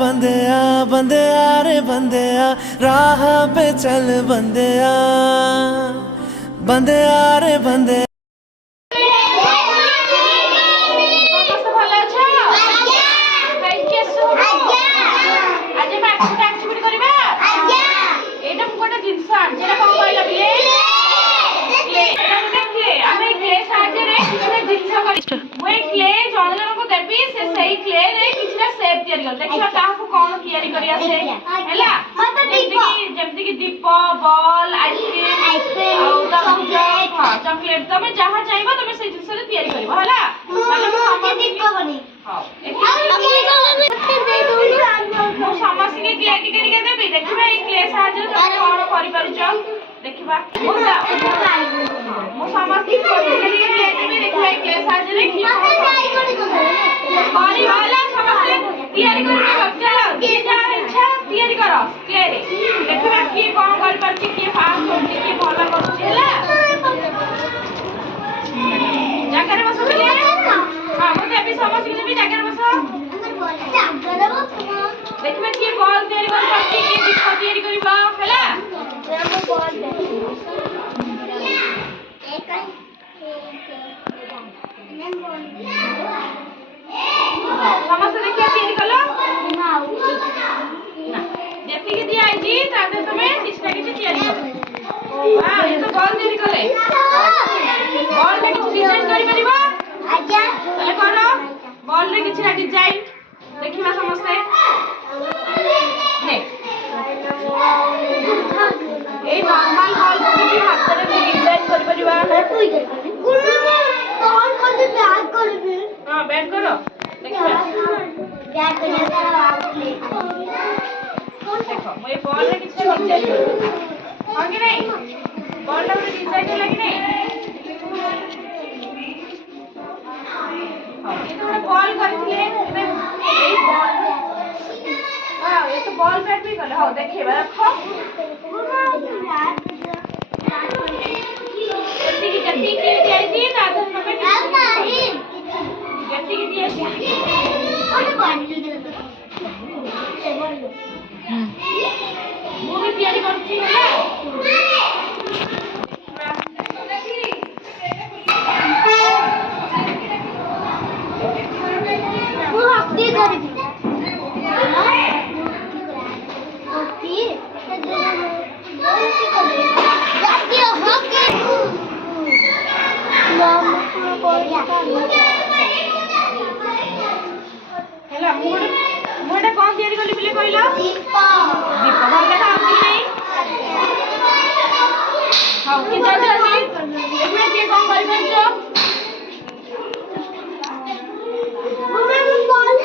बंदेया बंदेया रे बंदेया राह पे चल बंदेया बंदेया रे बंदे दीप बॉल आइसक्रीम चॉकलेट तुम जहाँ चाहिए तुम से जिनस समस्त क्ले टिके देवी देखा ये क्ले साहाଯ୍य कौन कर देखा समस्त क्ले देवी देखा क्ले साहाଯ୍य देखिए किए बॉल तैयारी कर पाछी किए दीप तैयारी करबा हैला हम बॉल एक समस्त देखिए तैयारी कलो ना जति के दिया आई जी ताते तुम्हें किछ ना किछ तैयारी करो हां ये तो बॉल तैयारी करे बॉल में किछ डिजाइन करि परिबा आज्ञा तले करो बॉल रे किछ ना डिजाइन देखिबा समस्त ए नॉर्मल बॉल को भी हाथ रे डिजाइन कर परिबा कोई कर कौन कर दे बैट करबे हां बैट करो देखिबा बैट करने का आउटले देखो मैं बॉल रे किछ डिजाइन करो हां कि नहीं बॉल रे डिजाइन लगी नहीं हां ये तो बॉल करथिले ए बॉल हां ये तो बॉल बैट भी कर हां देखिबा रखो जल्दी के दिया थी ना तो हमें नहीं जल्दी के दिया थी और पानी वो भी तैयारी करती है वो हफ्ते कर दी हेला मोडे कौन तैयारी करली बिले कहला दीप भल देखा आउची नहीं हां कि जल्दी देखना के कौन कर बंचो मम्मी बॉल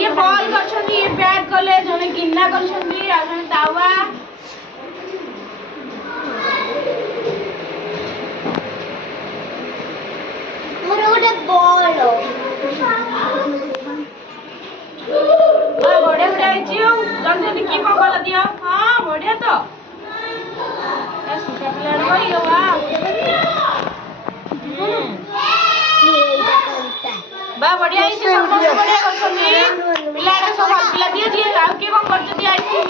ये बॉल करछनी ये बैट करले जने गिन्ना करछनी आ जने तावा मोर ओटे बॉल बढ़िया बढ़िया जियो जल्दी की पकड़ दियो हां बढ़िया तो ए सुका प्लेयर भइयो बा बढ़िया इसे समस्त बढ़िया करछनी पिलारा सब पिला दिए जी राव के कौन करछती आइसक्रीम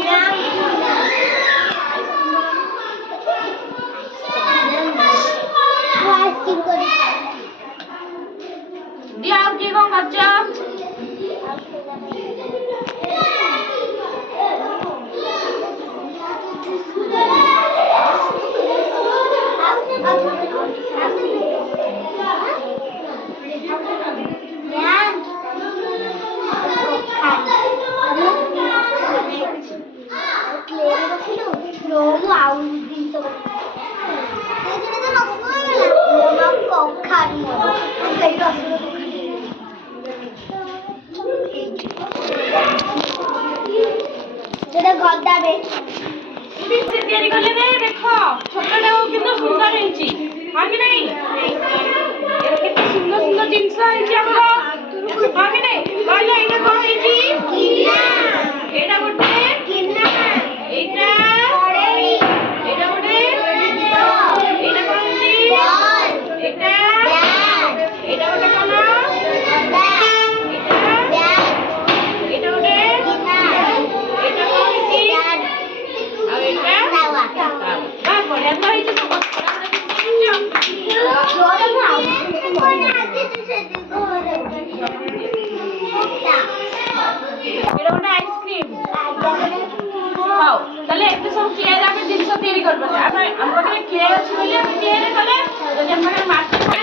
दिया आप के कौन बच्चा तैयारी कर ले देखो छोटा हो कितना सुंदर है हाँ कि नहीं कितना सुंदर सुंदर जिनस है हाँ कि नहीं कहले एटा कौन है एटा गोटे एटा এটা ଗୋଟେ ଆଇସ୍କ୍ରିମ୍ ହଉ ତାହେଲେ ଏତେ ସବୁ କିଏରେ ଆମେ ଜିନିଷ ତିଆରି କରିପାରିବା। ଆମ ପାଖରେ କିଏ ଅଛି ବୋଲି ଆମେ କିଏରେ କଲେ, ଯଦି ଆମ ପାଖରେ ମାଟି ଥାଏ